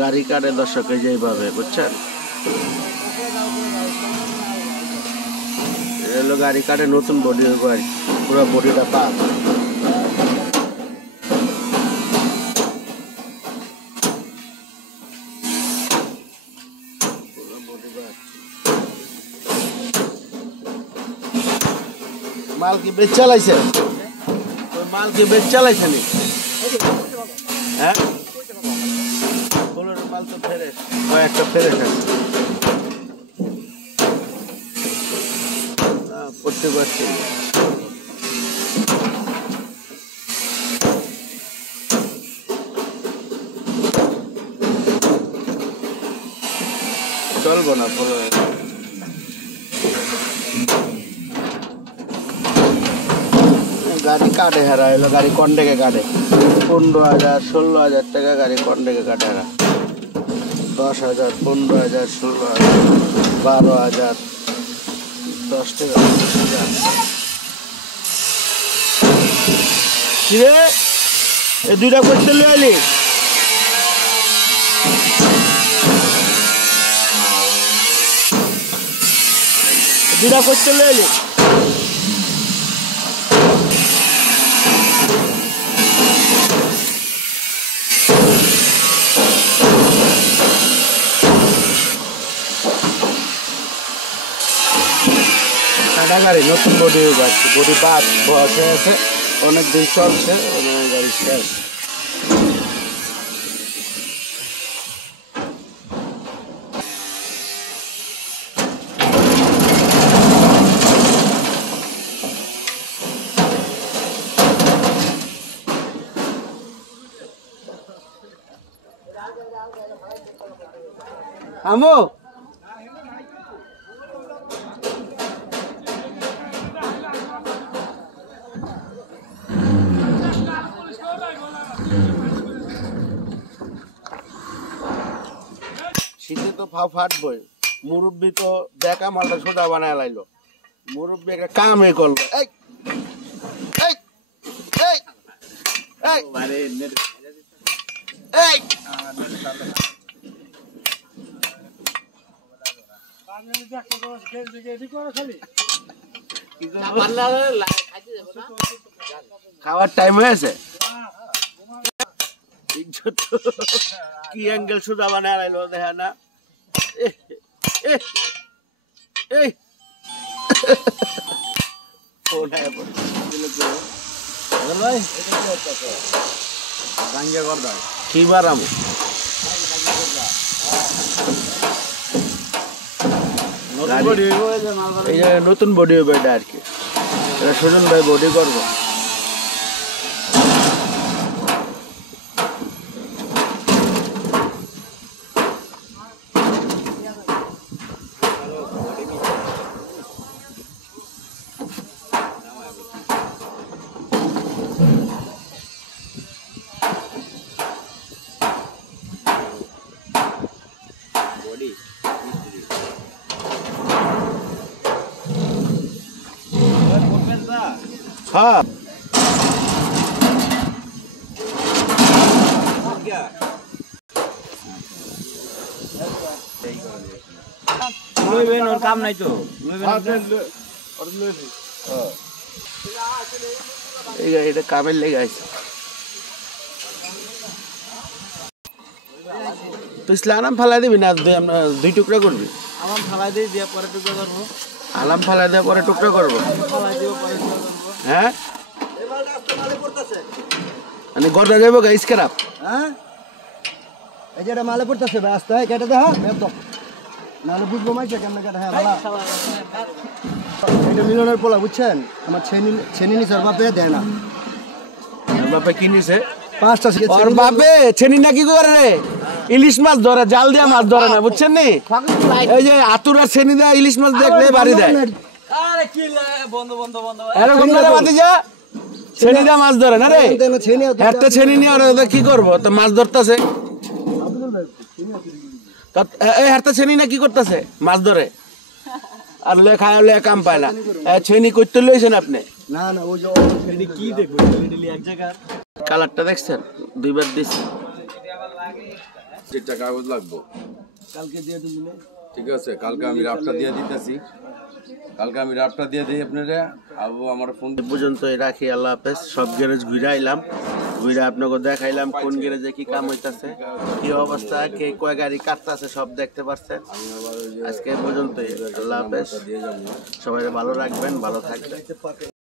গাড়ি কাটে দর্শকে যেভাবে বুঝছেন, এলো গাড়ি কাটে নতুন বডি হইব আর পুরো বডিটা পা माल की बेच चलाइছে तो माल की बेच चलाइছে নি হ্যাঁ বলের মাল তো ফ্রেশ একটা ফ্রেশ আছে না পড়তে পারছি চলবো না পরে गाड़ी काटे हरा गाड़ी कंडे के काटे 15,000 16,000 टाका गाड़ी कंडे के काटे हरा 10,000 15,000 16,000 12,000 10 টাকা কিরে এই দুইটা করতে লইলি দুইটা করতে লইলি গাড়ি নতুন বডি বডি বাদ বসে আছে অনেক দিন চলছে গাড়ি শেষ আমো শীতে তো ফাটবই মুরব্বী তো দেখা মালটা সোজা বানায় লাইলো মুরব্বী একটা কামই করলো এই এই এই এই আরে এই খাওয়ার টাইম হয়েছে কি অ্যাঙ্গেল সোজা বানায় লাইলো দেখা না কি বারাম এই যে নতুন বডি হবে এটা আর কি সুজন ভাই বডি করবো हाँ और काम नहीं तो এটা কামের লেগে আছে তো ইসলা আলাম ফালাই দিবি না দুই টুকরা করবি আলাম ফালাই দিয়ে দিয়া পরে টুকরা করব আলাম ফালাই দিয়ে পরে টুকরা করব ফালাই দিব পরে টুকরা করব হ্যাঁ এই মালটা আস্তে মালে পড়তাছে মানে গড়া যাইবো গাইস খারাপ হ্যাঁ এই যেটা মালে পড়তাছে রাস্তা কেটে দাও এত নালে বুঝবো মাইছে কেমনে কাটা হ্যাঁ বাবা এটা মিলনের পোলা বুঝছেন আমার ছেনি নি সর বাপে দেয় না বাপে কিনিছে পাঁচটা ওর বাপে ছেনি না কি করে রে ইলিশ মাছ ধরে জাল দিয়া মাছ ধরে না বুঝছেন নি এই যে আতুরা ছেনি দা ইলিশ মাছ দেখলে বাড়ি দেয় আরে কি বন্ধ বন্ধ বন্ধ এরকম না বাতি যা ছেনি দা মাছ ধরে না রে একটা ছেনি নি ওরা কি করব তো মাছ ধরতাছে এই হারটা ছেনি না কি করতেছে মাছ ধরে আর লেখা হলে কাম পায় না। ছেনি করতে লইছেন আপনি? না না ওই যে এটি কি দেখবো এক জায়গা কালারটা দেখছেন? দুইবার দিছি। যেটা কাগজ লাগবো কালকে দিয়ে দিন। ঠিক আছে, কালকে আমি রাফটা দিয়ে দিতেছি। কালকে আমি রাফটা দিয়ে দিই আপনারা। আবু আমার ফোন এই পর্যন্তই রাখি। আল্লাহ হাফেজ। সব গ্যারেজ ঘুরে আইলাম, ঘুরে আপনাকে দেখাইলাম কোন গ্যারেজে কি কাম হইতাছে, কি অবস্থা, কে কয় গাড়ি কাটতাছে সব দেখতে পারছেন। আজকে এই পর্যন্তই। আল্লাহ হাফেজ। সবাই ভালো রাখবেন, ভালো থাকবেন।